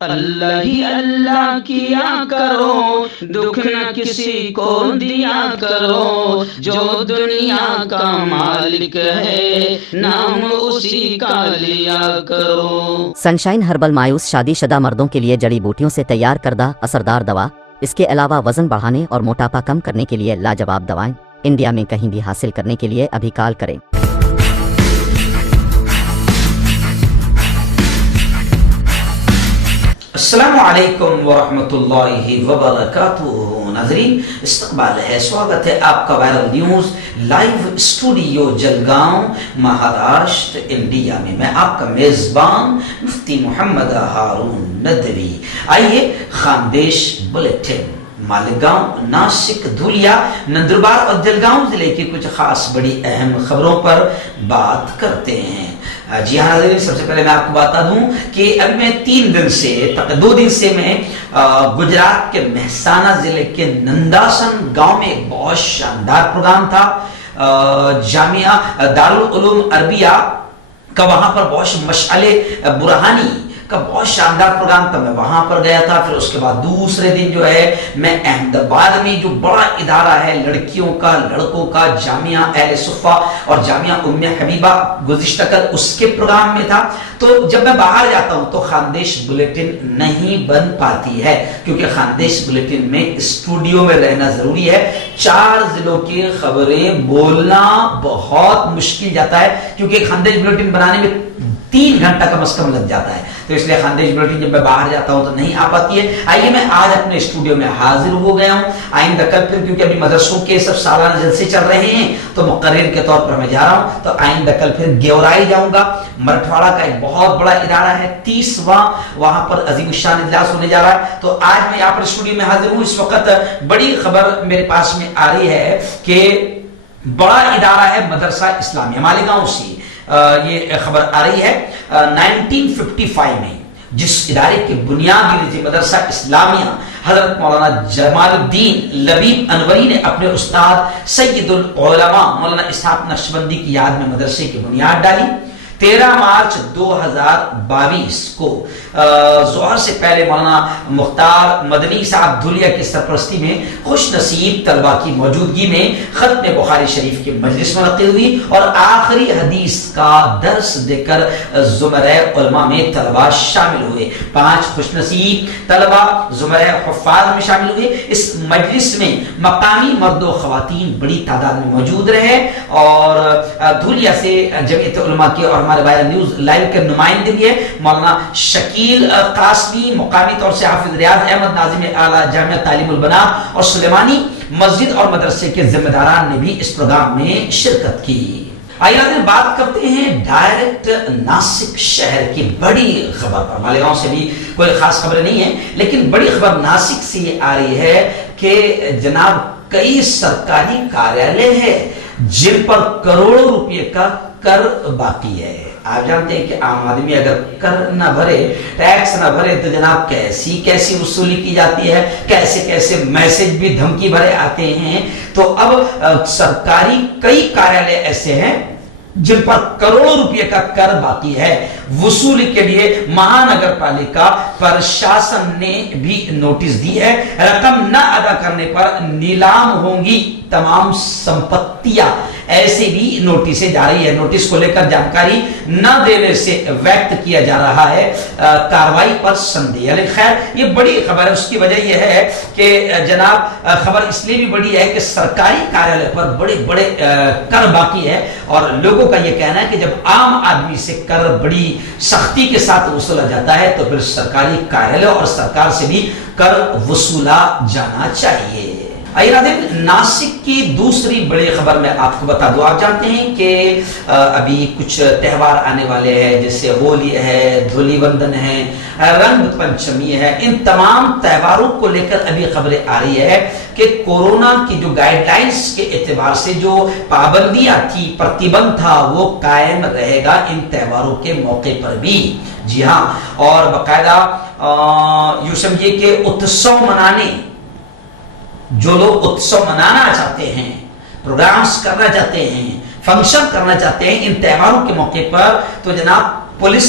اللہ ہی اللہ کیا کرو، دکھ نہ کسی کو دیا کرو، جو دنیا کا مالک ہے نام اسی کا لیا کرو۔ سنشائن ہربل مایوس شادی شدہ مردوں کے لیے جڑی بوٹیوں سے تیار کردہ اثردار دوا، اس کے علاوہ وزن بڑھانے اور موٹاپا کم کرنے کے لیے لاجواب دوائیں انڈیا میں کہیں بھی حاصل کرنے کے لیے ابھی کال کریں۔ السلام علیکم ورحمۃ اللہ وبرکاتہ۔ ناظرین، استقبال ہے، سواگت ہے آپ کا viral news live studio Jalgaon, Maharashtra, India میں آپ کا میزبان مفتی محمد ہارون ندوی۔ آئیے خاندیش بلیٹن، مالیگاؤں، ناسک، دھولیا، نندربار اور جلگاؤں ضلع کی کچھ خاص بڑی اہم خبروں پر بات کرتے ہیں۔ جی ہاں ناظرین، سب سے پہلے میں آپ کو بتا دوں کہ ابھی میں 2 دن سے میں گجرات کے مہسانہ ضلع کے ننداسن گاؤں میں ایک بہت شاندار پروگرام تھا۔ جامعہ دارالعلوم عربیہ کا وہاں پر بہت مشعل برہانی کا بہت شاندار پروگرام تھا، میں وہاں پر گیا تھا۔ پھر اس کے بعد دوسرے دن جو ہے میں احمد آباد میں جو بڑا ادارہ ہے لڑکیوں کا لڑکوں کا، جامعہ اہل صفہ اور جامعہ ام حبیبہ، گزشتہ کل اس کے پروگرام میں تھا۔ تو جب میں باہر جاتا ہوں تو خاندیش بلیٹن نہیں بن پاتی ہے، کیونکہ خاندیش بلیٹن میں اسٹوڈیو میں رہنا ضروری ہے۔ 4 ضلعوں کی خبریں بولنا بہت مشکل جاتا ہے، کیونکہ خاندیش بلیٹن بنانے میں 3 گھنٹہ کم از کم لگ جاتا ہے، تو اس لیے خاندیش بلیٹن جب میں باہر جاتا ہوں تو نہیں آ پاتی ہے۔ آئیے میں آج اپنے اسٹوڈیو میں حاضر ہو گیا ہوں۔ آئندہ کل پھر کیونکہ ابھی مدرسوں کے سب سالانہ جلسے چل رہے ہیں تو مقرر کے طور پر میں جا رہا ہوں، تو آئندہ کل پھر گیورائی جاؤں گا۔ مرٹھواڑہ کا ایک بہت بڑا ادارہ ہے، 30واں وہاں پر عظیم الشان اجلاس ہونے جا رہا ہے، تو آج میں یہاں پر اسٹوڈیو میں حاضر ہوں۔ اس وقت بڑی خبر میرے پاس میں آ رہی ہے کہ بڑا ادارہ ہے مدرسہ اسلامیہ مالیگاؤں سے، یہ خبر آ رہی ہے 1955 میں جس ادارے کی بنیاد لی تھی مدرسہ اسلامیہ، حضرت مولانا جمال الدین لبیب انوری نے اپنے استاد سید العلماء مولانا اسحاق نقشبندی کی یاد میں مدرسے کی بنیاد ڈالی۔ 13 مارچ 2022 کو ظہر سے پہلے مولانا مختار مدنی صاحب دھولیا کی سرپرستی میں خوش نصیب طلبہ کی موجودگی میں ختم بخاری شریف کی مجلس منعقد ہوئی اور آخری حدیث کا درس دے کر زمرہ علماء میں طلبہ شامل ہوئے۔ 5 خوش نصیب طلبہ زمرہ حفاظ میں شامل ہوئے۔ اس مجلس میں مقامی مرد و خواتین بڑی تعداد میں موجود رہے اور دھولیا سے جمعیت علماء کی اور ہمارے وائرل نیوز لائیو کے نمائندے بھی ہے مولانا شکیل قاسمی، مقامی طور سے حافظ ریاض احمد ناظم اعلیٰ جامعہ تعلیم البنات اور سلیمانی مسجد اور مدرسے کے ذمہ داران نے بھی اس پروگرام میں شرکت کی۔ آئیے ناظرین بات کرتے ہیں ڈائریکٹ ناسک شہر کی بڑی خبر پر۔ مالیگاؤں سے بھی کوئی خاص خبر نہیں ہے، لیکن بڑی خبر ناسک سے یہ آ رہی ہے کہ جناب کئی سرکاری کاریالے ہیں جن پر کروڑوں روپے کا کر باقی ہے۔ آپ جانتے ہیں کہ عام آدمی اگر کر نہ بھرے، ٹیکس نہ بھرے تو جناب کیسی وصولی کی جاتی ہے، کیسے میسج بھی دھمکی بھرے آتے ہیں۔ تو اب سرکاری کئی کاریالے ایسے ہیں جن پر کروڑوں روپے کا کر باقی ہے۔ وصولی کے لیے مہانگر پالیکا پرشاسن نے بھی نوٹس دی ہے۔ رقم نہ ادا کرنے پر نیلام ہوں گی تمام سمپتیاں، ایسے بھی نوٹسیں جاری ہے۔ نوٹس کو لے کر جانکاری نہ دینے سے ویکت کیا جا رہا ہے کاروائی پر سندیہ۔ لیکن خیر یہ بڑی خبر ہے، اس کی وجہ یہ ہے کہ جناب خبر اس لیے بھی بڑی ہے کہ سرکاری کاریالے پر بڑے کر باقی ہے اور لوگوں کا یہ کہنا ہے کہ جب عام آدمی سے کر بڑی سختی کے ساتھ وصولا جاتا ہے تو پھر سرکاری کاریالے اور سرکار سے بھی کر وصولا جانا چاہیے۔ آئیے ناظرین ناسک کی دوسری بڑی خبر میں آپ کو بتا دوں۔ آپ جانتے ہیں کہ ابھی کچھ تہوار آنے والے ہیں، جیسے ہولی ہے، دھولی وندن ہے، رنگ پنچمی ہے۔ ان تمام تہواروں کو لے کر ابھی خبریں آ رہی ہے کہ کورونا کی جو گائیڈ لائنز کے اعتبار سے جو پابندیاں تھی، پرتیبند تھا، وہ قائم رہے گا ان تہواروں کے موقع پر بھی۔ جی ہاں، اور باقاعدہ یوں سمجھیے کہ اتسو منانے، جو لوگ اتسو منانا چاہتے ہیں، پروگرامز کرنا چاہتے ہیں، فنکشن کرنا چاہتے ہیں ان تہواروں کے موقع پر، تو جناب پولیس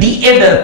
D.Ed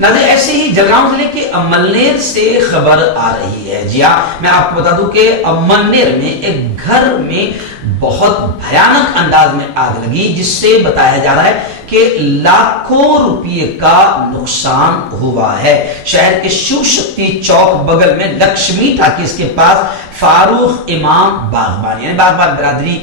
ناظرین ایسے ہی جلگاؤں ضلع کے ملنیر سے خبر آ رہی ہے. جی ہاں، میں آپ کو بتا دوں کہ ملنیر میں ایک گھر میں بہت بھیانک انداز میں آگ لگی، جس سے بتایا جا رہا ہے کہ لاکھوں روپے کا نقصان ہوا ہے. شہر کے شیو شکتی چوک بغل میں لکشمی ٹاکیز کے پاس فاروق امام باغبان یعنی باغبان برادری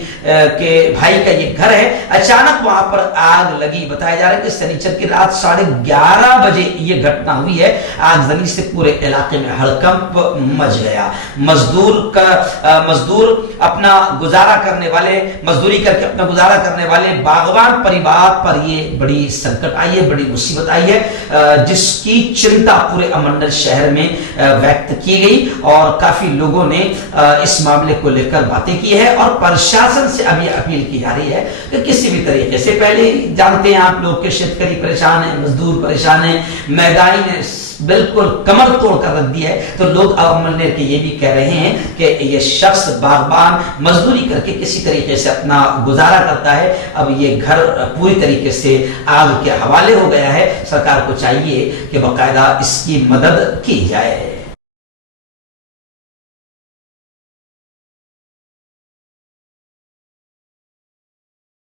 کے بھائی کا یہ گھر ہے. اچانک وہاں پر آگ لگی. بتایا جا رہا ہے کہ سنیچر کی رات 11:30 بجے یہ گھٹنا ہوئی ہے. آگ زنی سے پورے علاقے میں ہڑکمپ مچ گیا. مزدور اپنا گزارا کرنے والے مزدوری کر کے اپنا گزارا کرنے والے باغبان پریوار پر یہ بڑی سنکٹ آئی ہے، بڑی مصیبت آئی ہے، جس کی چنتا پورے ملنیر شہر میں ویکت کی گئی اور کافی لوگوں نے اس معاملے کو لے کر باتیں کی ہے اور پرشاسن سے اب یہ اپیل کی جا رہی ہے کہ کسی بھی طریقے سے، پہلے جانتے ہیں آپ لوگ کہ شیتکری پریشان ہیں، مزدور پریشان ہیں، مہنگائی نے بالکل کمر توڑ کر رکھ دی ہے، تو لوگ ملنیر کے یہ بھی کہہ رہے ہیں کہ یہ شخص باغبان مزدوری کر کے کسی طریقے سے اپنا گزارا کرتا ہے، اب یہ گھر پوری طریقے سے آگ کے حوالے ہو گیا ہے. سرکار کو چاہیے کہ باقاعدہ اس کی مدد کی جائے.